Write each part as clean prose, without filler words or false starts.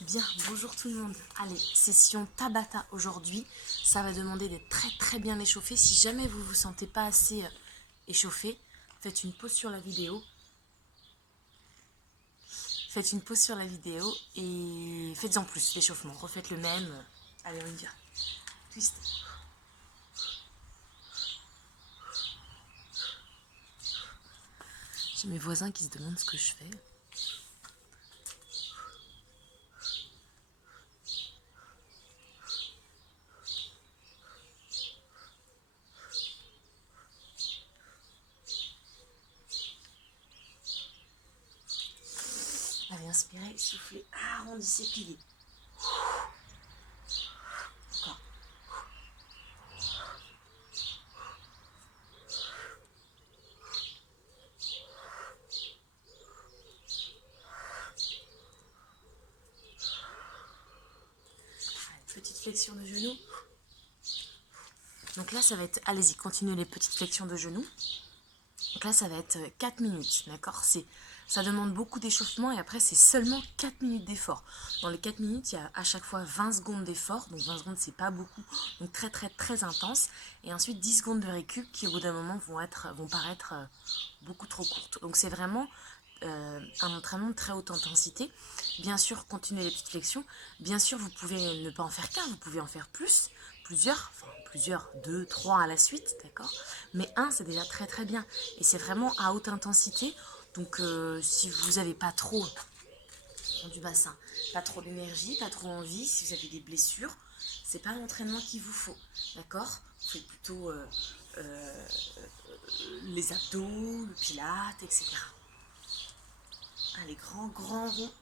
Bien, bonjour tout le monde. Allez, session Tabata aujourd'hui. Ça va demander d'être très bien échauffé. Si jamais vous vous sentez pas assez échauffé, faites une pause sur la vidéo. Faites une pause sur la vidéo et faites-en plus l'échauffement. Refaites le même. Allez, on y va. Twist. J'ai mes voisins qui se demandent ce que je fais. Allez, inspirez, soufflez, arrondissez, pliez. Encore. Allez, petite flexion de genoux. Donc là, ça va être... Allez-y, continuez les petites flexions de genoux. Donc là, ça va être 4 minutes, d'accord? Ça demande beaucoup d'échauffement et après, c'est seulement 4 minutes d'effort. Dans les 4 minutes, il y a à chaque fois 20 secondes d'effort. Donc 20 secondes, c'est pas beaucoup. Donc très intense. Et ensuite, 10 secondes de récup qui, au bout d'un moment, vont paraître beaucoup trop courtes. Donc c'est vraiment un entraînement de très haute intensité. Bien sûr, continuez les petites flexions. Bien sûr, vous pouvez ne pas en faire qu'un, vous pouvez en faire plusieurs, 2, 3 à la suite, d'accord? Mais un, c'est déjà très bien. Et c'est vraiment à haute intensité. Donc, si vous n'avez pas trop du bassin, pas trop d'énergie, pas trop envie, si vous avez des blessures, c'est pas l'entraînement qu'il vous faut, d'accord? Vous faites plutôt les abdos, le pilate, etc. Allez, grand rond.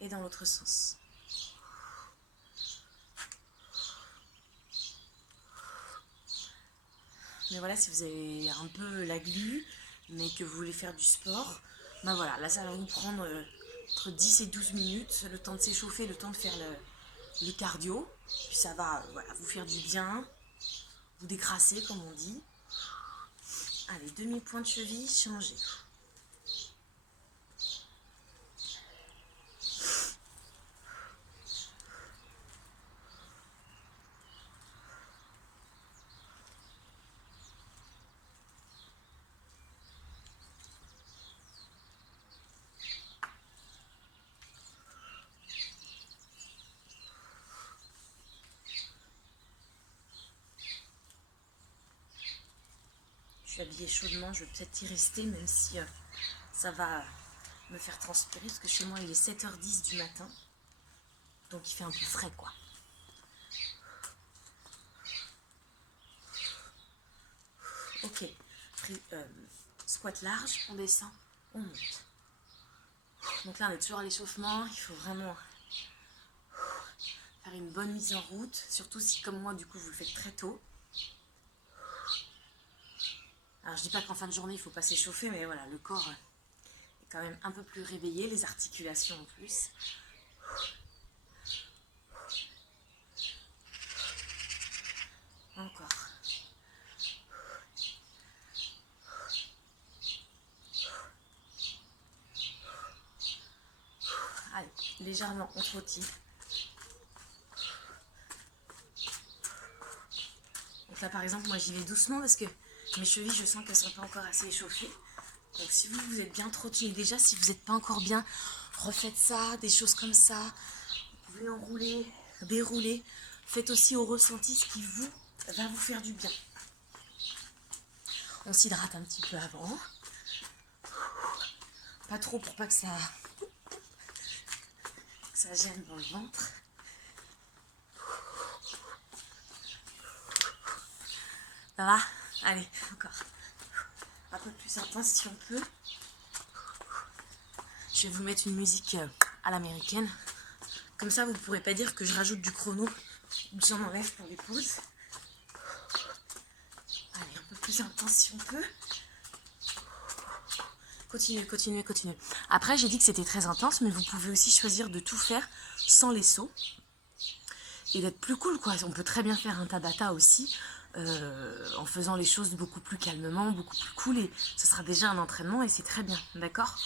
Et dans l'autre sens. Mais voilà, si vous avez un peu la glu, mais que vous voulez faire du sport, ben voilà, là ça va vous prendre entre 10 et 12 minutes, le temps de s'échauffer, le temps de faire le cardio. Puis ça va voilà, vous faire du bien, vous décrasser comme on dit. Allez, demi-point de cheville, changez. Je suis habillée chaudement, je vais peut-être y rester, même si ça va me faire transpirer, parce que chez moi il est 7h10 du matin, donc il fait un peu frais quoi. Ok, squat large, on descend, on monte. Donc là on est toujours à l'échauffement, il faut vraiment faire une bonne mise en route, surtout si comme moi du coup vous le faites très tôt. Alors je dis pas qu'en fin de journée il faut pas s'échauffer, mais voilà, le corps est quand même un peu plus réveillé, les articulations en plus. Encore. Allez, légèrement on trottille. Donc là par exemple moi j'y vais doucement parce que mes chevilles je sens qu'elles sont pas encore assez échauffées. Donc si vous êtes bien trottiné déjà, si vous n'êtes pas encore bien, refaites ça, des choses comme ça. Vous pouvez enrouler, dérouler. Faites aussi au ressenti ce qui va vous faire du bien. On s'hydrate un petit peu avant. Pas trop pour pas que ça gêne dans le ventre. Ça va? Allez, encore. Un peu plus intense si on peut. Je vais vous mettre une musique à l'américaine. Comme ça, vous ne pourrez pas dire que je rajoute du chrono ou que j'en enlève pour les pauses. Allez, un peu plus intense si on peut. Continuez. Après, j'ai dit que c'était très intense, mais vous pouvez aussi choisir de tout faire sans les sauts. Et d'être plus cool, quoi. On peut très bien faire un Tabata aussi en faisant les choses beaucoup plus calmement, beaucoup plus cool, et ce sera déjà un entraînement et c'est très bien, d'accord ?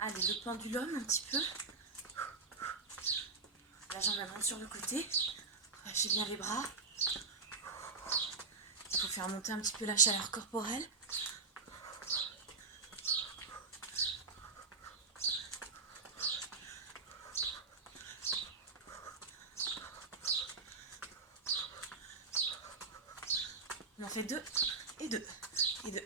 Allez, le pendulum un petit peu. La jambe avant sur le côté. Lâchez bien les bras. Il faut faire monter un petit peu la chaleur corporelle. On en fait 2 et 2 et 2.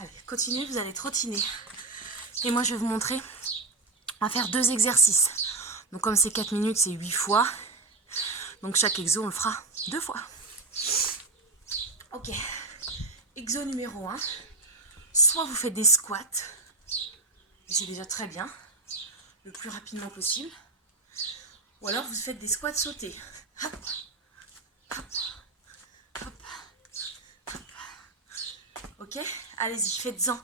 Allez, continuez, vous allez trottiner. Et moi, je vais vous montrer. On va faire 2 exercices. Donc, comme c'est 4 minutes, c'est 8 fois. Donc, chaque exo, on le fera 2 fois. Ok. Exo numéro 1. Soit vous faites des squats. Et c'est déjà très bien. Le plus rapidement possible. Ou alors, vous faites des squats sautés. Hop, hop, hop, hop. Ok, allez-y, faites-en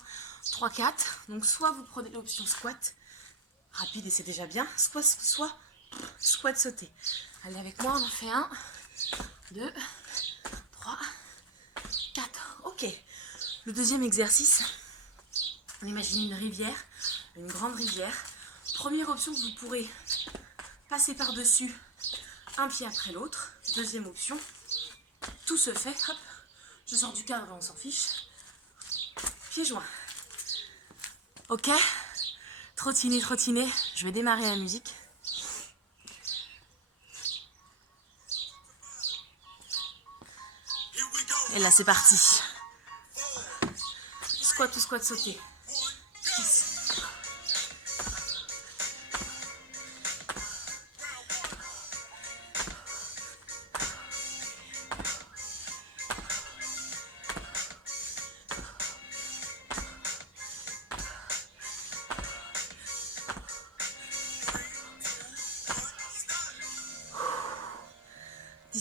3-4. Donc, soit vous prenez l'option squat, rapide et c'est déjà bien, soit squat sauté. Allez, avec moi, on en fait 1, 2, 3, 4. Ok, le deuxième exercice, on imagine une rivière, une grande rivière. Première option, vous pourrez passer par-dessus un pied après l'autre. Deuxième option, tout se fait, hop, je sors du cadre, on s'en fiche. Pieds joints. Ok, trottiner, trottiner. Je vais démarrer la musique. Et là, c'est parti. Squat ou squat sauté. 10.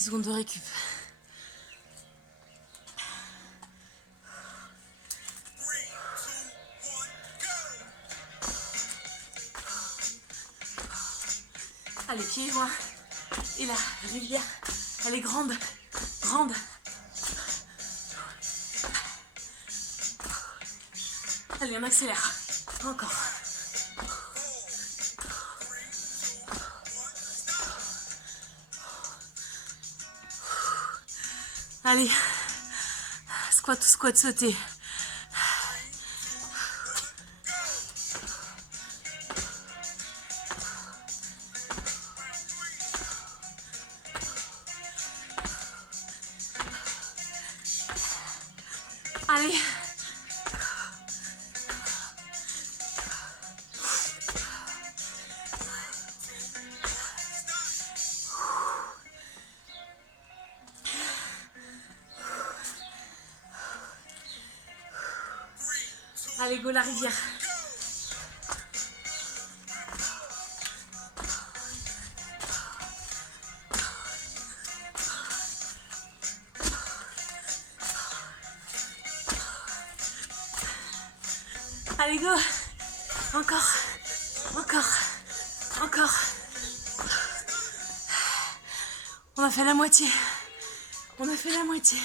Secondes de récup. Allez, pieds joints. Et la rivière, elle est grande, grande. Allez, on accélère. Encore. Allez, squat ou squat sauté. Allez. Allez, go la rivière. Allez, go. Encore. Encore. Encore. On a fait la moitié. On a fait la moitié.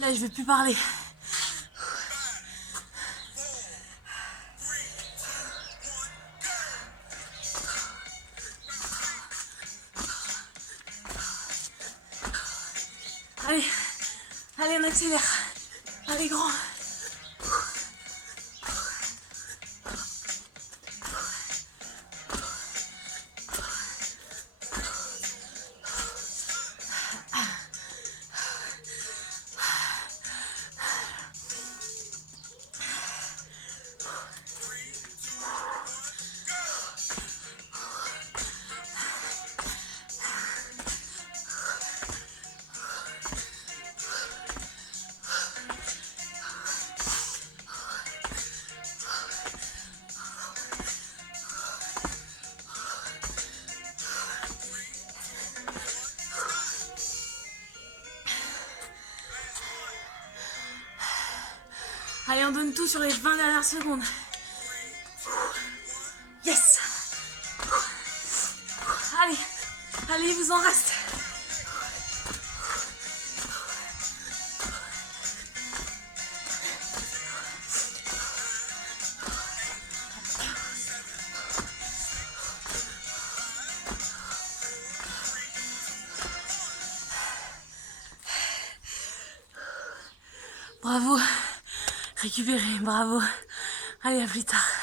Là, je vais plus parler. Allez, allez, on accélère. Allez, grand. Allez, on donne tout sur les 20 dernières secondes. Yes! Allez, allez, il vous en reste. Bravo. Récupérer, bravo. Allez, à plus tard.